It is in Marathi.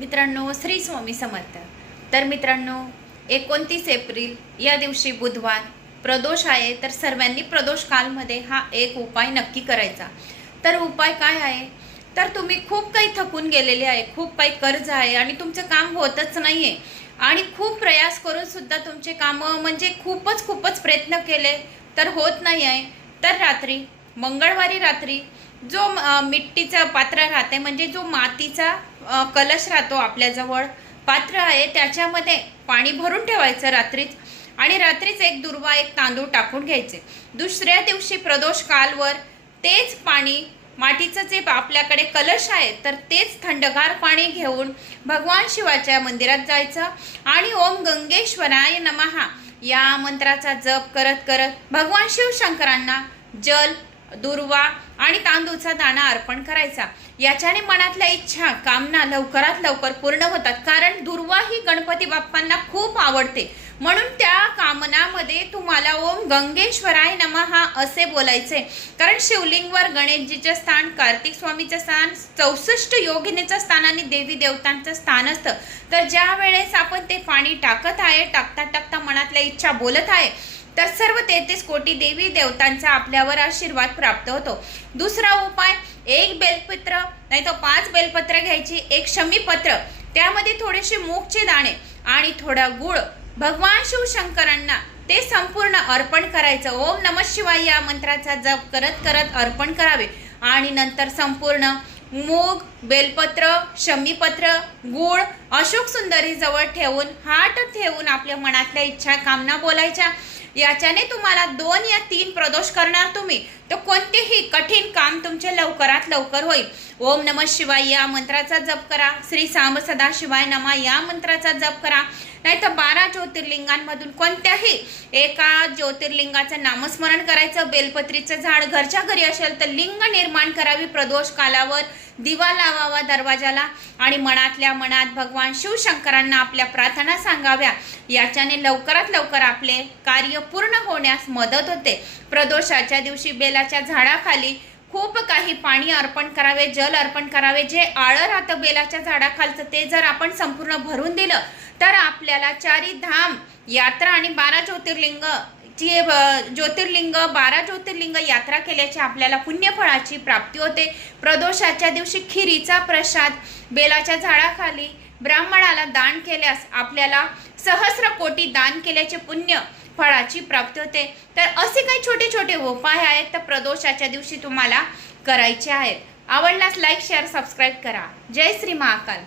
मित्रांनो, श्री स्वामी समर्थ. तर मित्रांनो, 29 एप्रिल या दिवशी बुधवार प्रदोष आहे. तर सर्वांनी प्रदोष कालमध्ये हा एक उपाय नक्की करायचा. तर उपाय काय आहे? तर तुम्ही खूप काही थकून गेलेले आहे, खूप काही कर्ज आहे आणि तुमचं काम होतच नाहीये आणि खूप प्रयास करून सुद्धा तुमचे कामं म्हणजे खूपच प्रयत्न केले तर होत नाही आहे. तर रात्री मंगळवारी रात्री जो मिट्टीचं पात्र राहते म्हणजे जो मातीचा कलश राहतो आपल्याजवळ पात्र आहे त्याच्यामध्ये पाणी भरून ठेवायचं रात्रीच आणि रात्रीच एक दुर्वा एक तांदूळ टाकून घ्यायचे. दुसऱ्या दिवशी प्रदोष कालवर तेच पाणी मातीचं जे आपल्याकडे कलश आहे तर तेच थंडगार पाणी घेऊन भगवान शिवाच्या मंदिरात जायचं आणि ओम गंगेश्वराय नमः या मंत्राचा जप करत करत भगवान शिवशंकरांना जल दुर्वा आणि तांदूळचा दाणा अर्पण करायचा. याच्याने मनातल्या इच्छा कामना लवकरात लवकर पूर्ण होतात. कारण दुर्वा ही गणपती बाप्पांना खूप आवडते, म्हणून त्या कामनामध्ये तुम्हाला ओम गंगेश्वराय नमः असे बोलायचे. कारण शिवलिंगवर गणेशजीचं स्थान, कार्तिक स्वामीचं स्थान, 64 योगिनीचं स्थान आणि देवी देवतांचं स्थान असतं. तर ज्या वेळेस आपण ते पाणी टाकत आहे, टाकता टाकता मनातल्या इच्छा बोलत आहे तर सर्व 33 कोटी देवी देवतांचा आपल्यावर आशीर्वाद प्राप्त होतो. दुसरा उपाय, एक बेलपत्र नाही तर 5 बेलपत्र घ्यायची, एक शमीपत्र, त्यामध्ये थोडेसे मूगचे दाणे आणि थोडा गुळ भगवान शिवशंकरांना ते संपूर्ण अर्पण करायचं. ओम नमः शिवाय या मंत्राचा जप करत करत अर्पण करावे आणि नंतर संपूर्ण मूग, बेलपत्र, शमीपत्र, गुळ अशोक सुंदरी जवळ ठेवून हात ठेवून आपल्या मनातल्या इच्छा कामना बोलायच्या. याच्याने तुम्हाला 2 या 3 प्रदोष करणार तुम्ही तर कोणतेही कठीण काम तुमचे लवकरात लवकर होईल. ओम नमः शिवाय या मंत्राचा जप करा, श्री सांब सदा शिवाय नमः या मंत्राचा जप करा, नाहीतर 12 ज्योतिर्लिंगांमधून कोणत्याही एका ज्योतिर्लिंगाचं नामस्मरण करायचं. बेलपत्रीचं झाड घरच्या घरी असेल तर लिंग निर्माण करावी. प्रदोष कालावर दिवा लावावा दरवाजाला आणि मनातल्या मनात भगवान शिवशंकरांना आपल्या प्रार्थना सांगाव्या. याच्याने लवकरात लवकर आपले कार्य पूर्ण होण्यास मदत होते. प्रदोषाच्या दिवशी बेलाच्या झाडाखाली खूप काही पाणी अर्पण करावे, जल अर्पण करावे. जे आळं राहतं बेलाच्या झाडाखालचं ते जर आपण संपूर्ण भरून दिलं तर आपल्याला 4 धाम यात्रा आणि 12 ज्योतिर्लिंग 12 ज्योतिर्लिंग यात्रा केल्याची आपल्याला पुण्यफळाची प्राप्ती होते. प्रदोषाच्या दिवशी खिरीचा प्रसाद बेलाच्या झाडाखाली ब्राह्मणाला दान केल्यास आपल्याला सहस्र कोटी दान केल्याचे पुण्य फळाची प्राप्ती होते. तर असे काही छोटे छोटे उपाय आहेत तर प्रदोषाच्या दिवशी तुम्हाला करायचे आहेत. आवडल्यास लाईक शेअर सबस्क्राईब करा. जय श्री महाकाल.